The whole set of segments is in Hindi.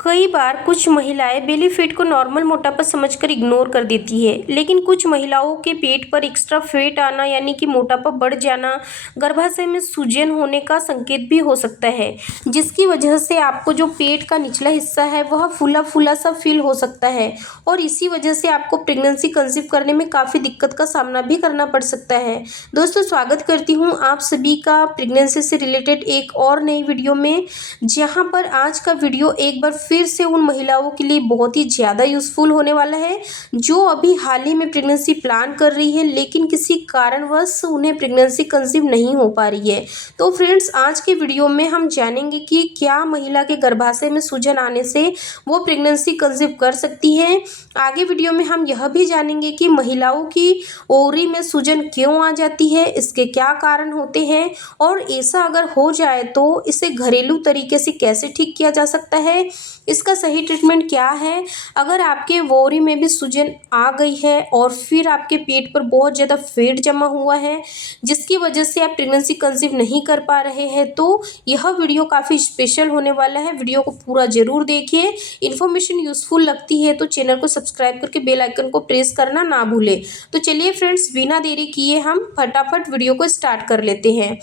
कई बार कुछ महिलाएं बेली फैट को नॉर्मल मोटापा समझकर इग्नोर कर देती है, लेकिन कुछ महिलाओं के पेट पर एक्स्ट्रा फैट आना यानी कि मोटापा बढ़ जाना गर्भाशय में सूजन होने का संकेत भी हो सकता है, जिसकी वजह से आपको जो पेट का निचला हिस्सा है वह फूला फूला सा फील हो सकता है और इसी वजह से आपको प्रेगनेंसी कंसीव करने में काफ़ी दिक्कत का सामना भी करना पड़ सकता है। दोस्तों, स्वागत करती हूँ आप सभी का प्रेगनेंसी से रिलेटेड एक और नई वीडियो में, जहाँ पर आज का वीडियो एक बार फिर से उन महिलाओं के लिए बहुत ही ज़्यादा यूज़फुल होने वाला है जो अभी हाल ही में प्रेगनेंसी प्लान कर रही है, लेकिन किसी कारणवश उन्हें प्रेगनेंसी कंसीव नहीं हो पा रही है। तो फ्रेंड्स, आज के वीडियो में हम जानेंगे कि क्या महिला के गर्भाशय में सूजन आने से वो प्रेगनेंसी कंसीव कर सकती है। आगे वीडियो में हम यह भी जानेंगे कि महिलाओं की ओवरी में सूजन क्यों आ जाती है, इसके क्या कारण होते हैं और ऐसा अगर हो जाए तो इसे घरेलू तरीके से कैसे ठीक किया जा सकता है, इसका सही ट्रीटमेंट क्या है। अगर आपके ओवरी में भी सूजन आ गई है और फिर आपके पेट पर बहुत ज़्यादा फैट जमा हुआ है जिसकी वजह से आप प्रेगनेंसी कंसीव नहीं कर पा रहे हैं, तो यह वीडियो काफ़ी स्पेशल होने वाला है। वीडियो को पूरा ज़रूर देखिए। इन्फॉर्मेशन यूज़फुल लगती है तो चैनल को सब्सक्राइब करके बेल आइकन को प्रेस करना ना भूलें। तो चलिए फ्रेंड्स, बिना देरी किए हम फटाफट वीडियो को स्टार्ट कर लेते हैं।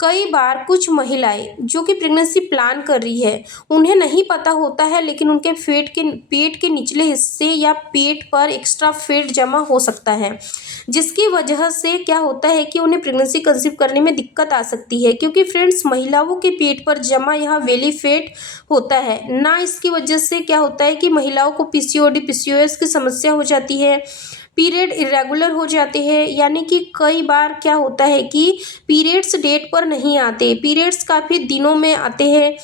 कई बार कुछ महिलाएं जो कि प्रेगनेंसी प्लान कर रही है उन्हें नहीं पता होता है, लेकिन उनके पेट के निचले हिस्से या पेट पर एक्स्ट्रा फैट जमा हो सकता है, जिसकी वजह से क्या होता है कि उन्हें प्रेगनेंसी कंसीव करने में दिक्कत आ सकती है। क्योंकि फ्रेंड्स, महिलाओं के पेट पर जमा यह बेली फैट होता है ना, इसकी वजह से क्या होता है कि महिलाओं को पीसीओडी पीसीओएस की समस्या हो जाती है, पीरियड इरेगुलर हो जाते हैं, यानी कि कई बार क्या होता है कि पीरियड्स डेट पर नहीं आते, पीरियड्स काफ़ी दिनों में आते हैं,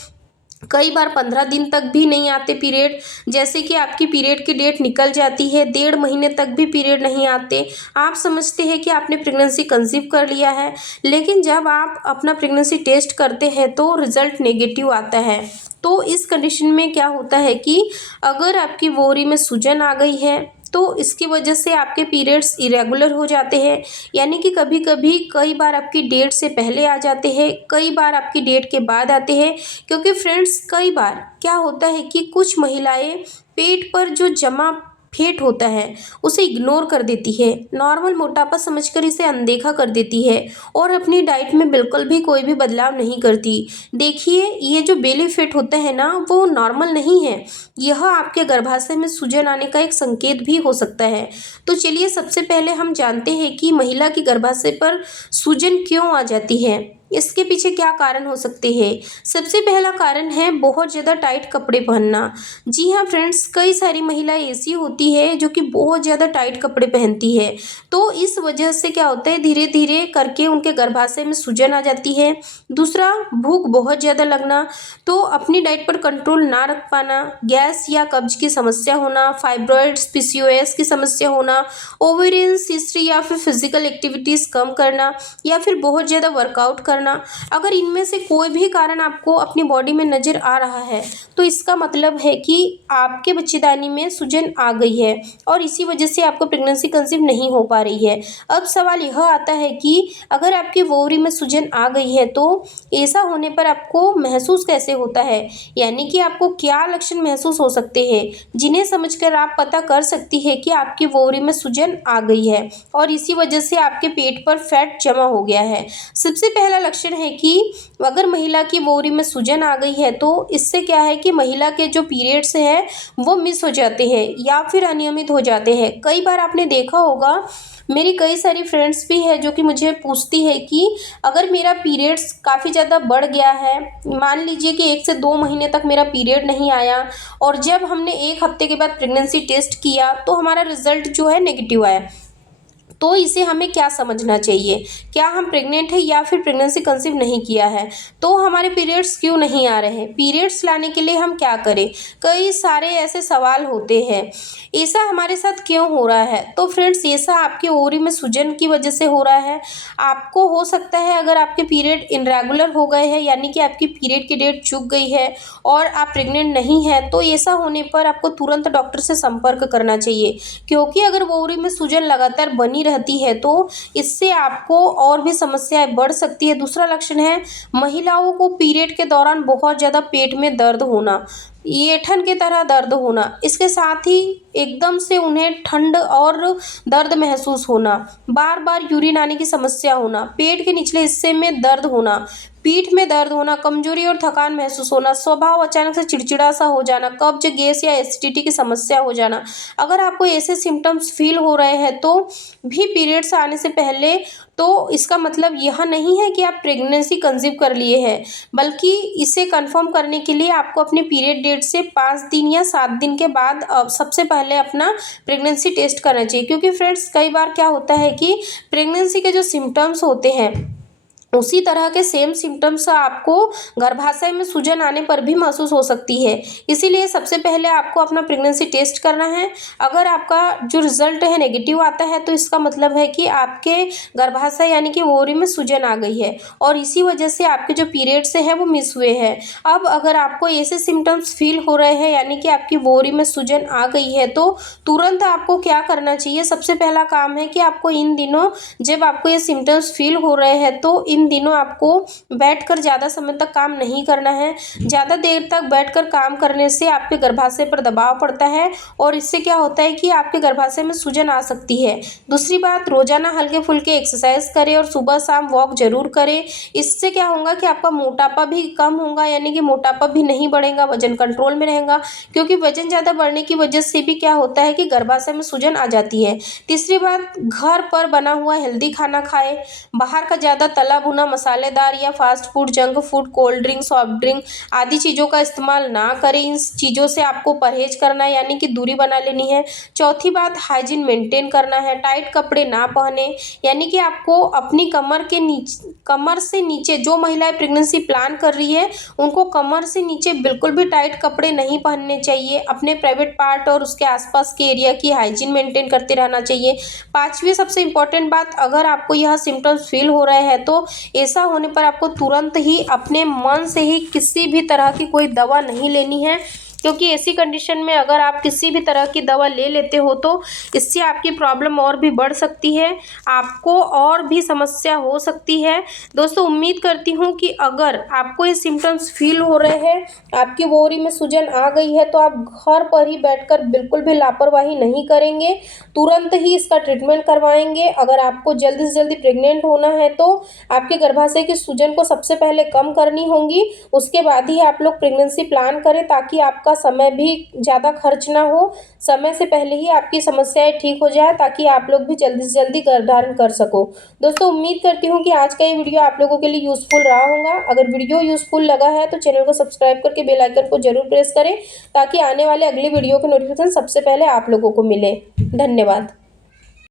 कई बार 15 दिन तक भी नहीं आते पीरियड। जैसे कि आपकी पीरियड की डेट निकल जाती है, 1.5 महीने तक भी पीरियड नहीं आते। आप समझते हैं कि आपने प्रेगनेंसी कंसीव कर लिया है, लेकिन जब आप अपना प्रेगनेंसी टेस्ट करते हैं तो रिजल्ट नेगेटिव आता है। तो इस कंडीशन में क्या होता है कि अगर आपकी ओवरी में सूजन आ गई है तो इसकी वजह से आपके पीरियड्स इरेगुलर हो जाते हैं, यानी कि कभी कभी कई बार आपकी डेट से पहले आ जाते हैं, कई बार आपकी डेट के बाद आते हैं। क्योंकि फ्रेंड्स, कई बार क्या होता है कि कुछ महिलाएं पेट पर जो जमा फैट होता है उसे इग्नोर कर देती है, नॉर्मल मोटापा समझकर इसे अनदेखा कर देती है और अपनी डाइट में बिल्कुल भी कोई भी बदलाव नहीं करती। देखिए, ये जो बेली फैट होता है ना, वो नॉर्मल नहीं है, यह आपके गर्भाशय में सूजन आने का एक संकेत भी हो सकता है। तो चलिए, सबसे पहले हम जानते हैं कि महिला की गर्भाशय पर सूजन क्यों आ जाती है, इसके पीछे क्या कारण हो सकते हैं। सबसे पहला कारण है बहुत ज़्यादा टाइट कपड़े पहनना। जी हाँ फ्रेंड्स, कई सारी महिलाएं ऐसी होती है जो कि बहुत ज़्यादा टाइट कपड़े पहनती है, तो इस वजह से क्या होता है, धीरे धीरे करके उनके गर्भाशय में सूजन आ जाती है। दूसरा, भूख बहुत ज़्यादा लगना, तो अपनी डाइट पर कंट्रोल ना रख पाना, गैस या कब्ज की समस्या होना, फाइब्रॉइड्स पीसीओएस की समस्या होना, ओवेरियन सिस्ट या फिर फिजिकल एक्टिविटीज़ कम करना या फिर बहुत ज़्यादा वर्कआउट करना। अगर इनमें से कोई भी कारण आपको अपनी बॉडी में नज़र आ रहा है तो इसका मतलब है कि आपके बच्चेदानी में सूजन आ गई है और इसी वजह से आपको प्रेगनेंसी कंसीव नहीं हो पा रही है। अब सवाल यह आता है कि अगर आपकी ओवरी में सूजन आ गई है तो ऐसा होने पर आपको महसूस कैसे होता है, यानी कि आपको क्या लक्षण महसूस हो सकते हैं जिन्हें समझकर आप पता कर सकती है कि आपकी ओवरी में सूजन आ गई है और इसी वजह से आपके पेट पर फैट जमा हो गया है। सबसे पहला लक्षण है कि अगर महिला की ओवरी में सूजन आ गई है तो इससे क्या है कि महिला के जो पीरियड्स हैं वो मिस हो जाते हैं या फिर अनियमित हो जाते हैं। कई बार आपने देखा होगा, मेरी कई सारी फ्रेंड्स भी है जो कि मुझे पूछती है कि अगर मेरा पीरियड्स काफ़ी ज़्यादा बढ़ गया है, मान लीजिए कि 1 से 2 महीने तक मेरा पीरियड नहीं आया और जब हमने 1 हफ्ते के बाद प्रेगनेंसी टेस्ट किया तो हमारा रिजल्ट जो है नेगेटिव आया, तो इसे हमें क्या समझना चाहिए, क्या हम प्रेग्नेंट है या फिर प्रेगनेंसी कंसीव नहीं किया है, तो हमारे पीरियड्स क्यों नहीं आ रहे हैं, पीरियड्स लाने के लिए हम क्या करें। कई सारे ऐसे सवाल होते हैं, ऐसा हमारे साथ क्यों हो रहा है। तो फ्रेंड्स, ऐसा आपके ओवरी में सूजन की वजह से हो रहा है। आपको हो सकता है अगर आपके पीरियड इरेगुलर हो गए हैं, यानी कि आपकी पीरियड की डेट चूक गई है और आप प्रेग्नेंट नहीं हैं, तो ऐसा होने पर आपको तुरंत डॉक्टर से संपर्क करना चाहिए। क्योंकि अगर ओवरी में सूजन लगातार बनी रहती है तो इससे आपको और भी समस्याएं बढ़ सकती है। दूसरा लक्षण है महिलाओं को पीरियड के दौरान बहुत ज़्यादा पेट में दर्द होना। ऐंठन की तरह दर्द होना, इसके साथ ही एकदम से उन्हें ठंड और दर्द महसूस होना, बार बार यूरिन आने की समस्या होना, पेट के निचले हिस्से में दर्द होना, पीठ में दर्द होना, कमजोरी और थकान महसूस होना, स्वभाव अचानक से चिड़चिड़ा सा हो जाना, कब्ज, गैस या एसिडिटी की समस्या हो जाना। अगर आपको ऐसे सिम्टम्स फील हो रहे हैं तो भी पीरियड्स आने से पहले, तो इसका मतलब यह नहीं है कि आप प्रेगनेंसी कंसीव कर लिए हैं, बल्कि इसे कंफर्म करने के लिए आपको अपने पीरियड डेट से 5 दिन या 7 दिन के बाद सबसे पहले अपना प्रेगनेंसी टेस्ट करना चाहिए। क्योंकि फ्रेंड्स, कई बार क्या होता है कि प्रेगनेंसी के जो सिम्टम्स होते हैं, उसी तरह के सेम सिम्टम्स आपको गर्भाशय में सूजन आने पर भी महसूस हो सकती है। इसीलिए सबसे पहले आपको अपना प्रेगनेंसी टेस्ट करना है। अगर आपका जो रिजल्ट है नेगेटिव आता है, तो इसका मतलब है कि आपके गर्भाशय यानी कि ओवरी में सूजन आ गई है और इसी वजह से आपके जो पीरियड्स हैं वो मिस हुए हैं। अब अगर आपको ऐसे सिम्टम्स फील हो रहे हैं यानी कि आपकी ओवरी में सूजन आ गई है, तो तुरंत आपको क्या करना चाहिए? सबसे पहला काम है कि आपको इन दिनों, जब आपको ये सिम्टम्स फील हो रहे हैं, तो इन दिनों आपको बैठकर ज़्यादा समय तक काम नहीं करना है। ज़्यादा देर तक बैठकर काम करने से आपके गर्भाशय पर दबाव पड़ता है और इससे क्या होता है कि आपके गर्भाशय में सूजन आ सकती है। दूसरी बात, रोजाना हल्के फुल्के एक्सरसाइज करें और सुबह शाम वॉक जरूर करें। इससे क्या होगा कि आपका मोटापा भी कम होगा, यानी कि मोटापा भी नहीं बढ़ेगा, वजन कंट्रोल में रहेगा। क्योंकि वजन ज़्यादा बढ़ने की वजह से भी क्या होता है कि गर्भाशय में सूजन आ जाती है। तीसरी बात, घर पर बना हुआ हेल्दी खाना खाएं। बाहर का ज़्यादा तला भुना, मसालेदार या fast food, junk food, cold drink, soft drink आदि चीज़ों का इस्तेमाल ना करें। इन चीज़ों से आपको परहेज करना है, यानी कि दूरी बना लेनी है। चौथी बात, हाइजीन मेंटेन करना है। टाइट कपड़े ना पहने, यानी कि आपको अपनी कमर से नीचे, जो महिलाएं प्रेगनेंसी प्लान कर रही है उनको कमर से नीचे बिल्कुल भी टाइट कपड़े नहीं पहनने चाहिए। अपने प्राइवेट पार्ट और उसके आसपास के एरिया की हाइजीन मेंटेन करते रहना चाहिए। पांचवी सबसे इंपॉर्टेंट बात, अगर आपको यह सिम्टम्स फील हो रहे हैं तो ऐसा होने पर आपको तुरंत ही अपने मन से ही किसी भी तरह की कोई दवा नहीं लेनी है। क्योंकि ऐसी कंडीशन में अगर आप किसी भी तरह की दवा ले लेते हो तो इससे आपकी प्रॉब्लम और भी बढ़ सकती है, आपको और भी समस्या हो सकती है। दोस्तों, उम्मीद करती हूँ कि अगर आपको ये सिम्टम्स फील हो रहे हैं, आपकी ओवरी में सूजन आ गई है, तो आप घर पर ही बैठकर बिल्कुल भी लापरवाही नहीं करेंगे, तुरंत ही इसका ट्रीटमेंट करवाएंगे। अगर आपको जल्दी से जल्दी प्रेग्नेंट होना है तो आपके गर्भाशय की सूजन को सबसे पहले कम करनी होगी, उसके बाद ही आप लोग प्रेगनेंसी प्लान करें, ताकि आपका समय भी ज़्यादा खर्च ना हो। समय से पहले ही आपकी समस्याएं ठीक हो जाए, ताकि आप लोग भी जल्दी से जल्दी गर्भधारण कर सको। दोस्तों, उम्मीद करती हूँ कि आज का ये वीडियो आप लोगों के लिए यूजफुल रहा होगा। अगर वीडियो यूजफुल लगा है तो चैनल को सब्सक्राइब करके बेल आइकन को जरूर प्रेस करें, ताकि आने वाले अगली वीडियो के नोटिफिकेशन सबसे पहले आप लोगों को मिले। धन्यवाद।